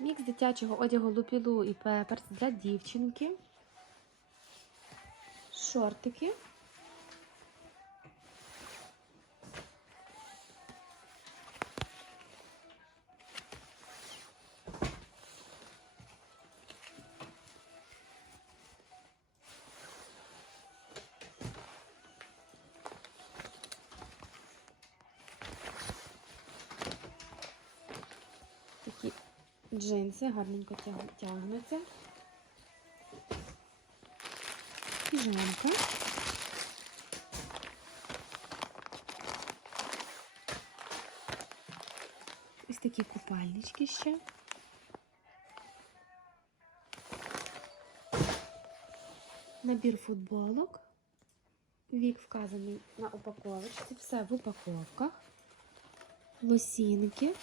Мікс дитячого одягу Лупілу і Пеперс для дівчинки. Шортики. Джинси гарненько тяг- тягнуться. Піжамка. Ось такі купальнички ще. Набір футболок. Вік вказаний на упаковочці. Все в упаковках. Лосінки.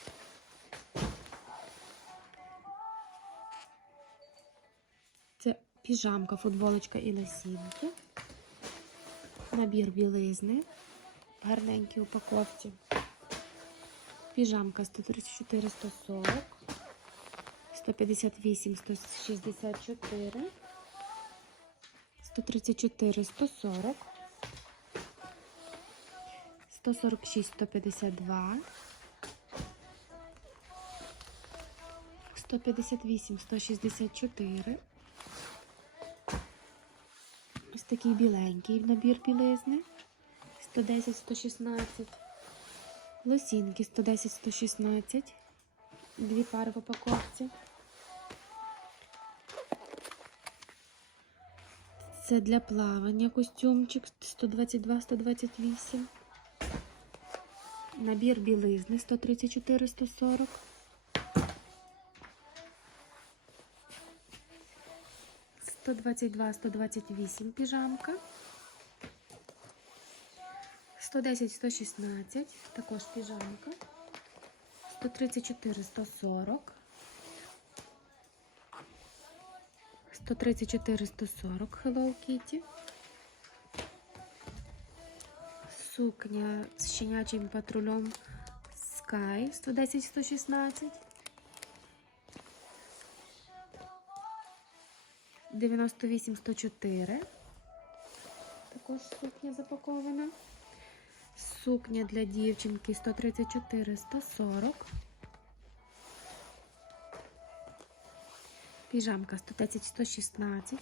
Піжамка, футболочка і лосінки. Набір білизни. Гарненькій упаковці. Піжамка 134 140, 158 164, 134 140, 146 152, 158 164. Ось такий біленький набір білизни. 110 116. Лосінки 110 116. Дві пари в упаковці. Це для плавання костюмчик 122 128. Набір білизни 134 140. Сто двадцять два, сто двадцять вісім піжамка. 110 116, також піжамка. 134 140. 134 140 Hello Kitty. Сукня з щенячим патрулем Sky 110 116. 98 104. Також сукня запакована. Сукня для дівчинки 134 140. Піжамка 110 116.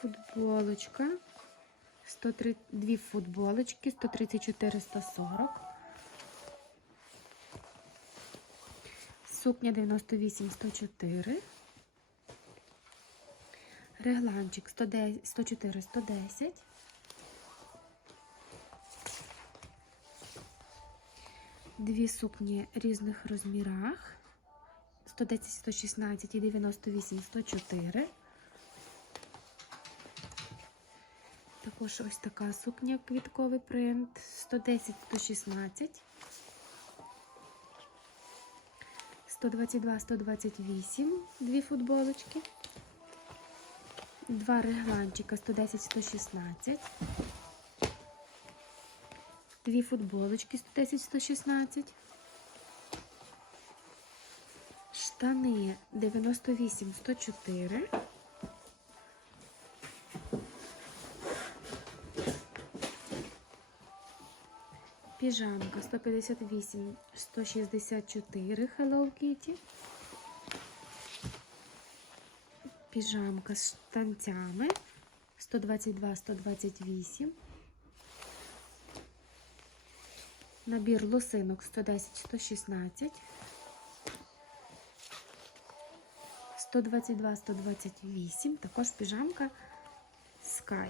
Футболочка 103, дві футболочки 134 Сукня 98 104. Регланчик 110 104 110. Дві сукні різних розмірах. 110 116 і 98 104. Також ось така сукня квітковий принт 110 116. 122 128. Дві футболочки. Два регланчика 110 116. Дві футболочки 110 116. Штани 98 104. Піжамка 158 164 Hello Kitty. Піжамка з штанцями 122 128. Набір лосинок 110 116. 122 128. Також піжамка Sky.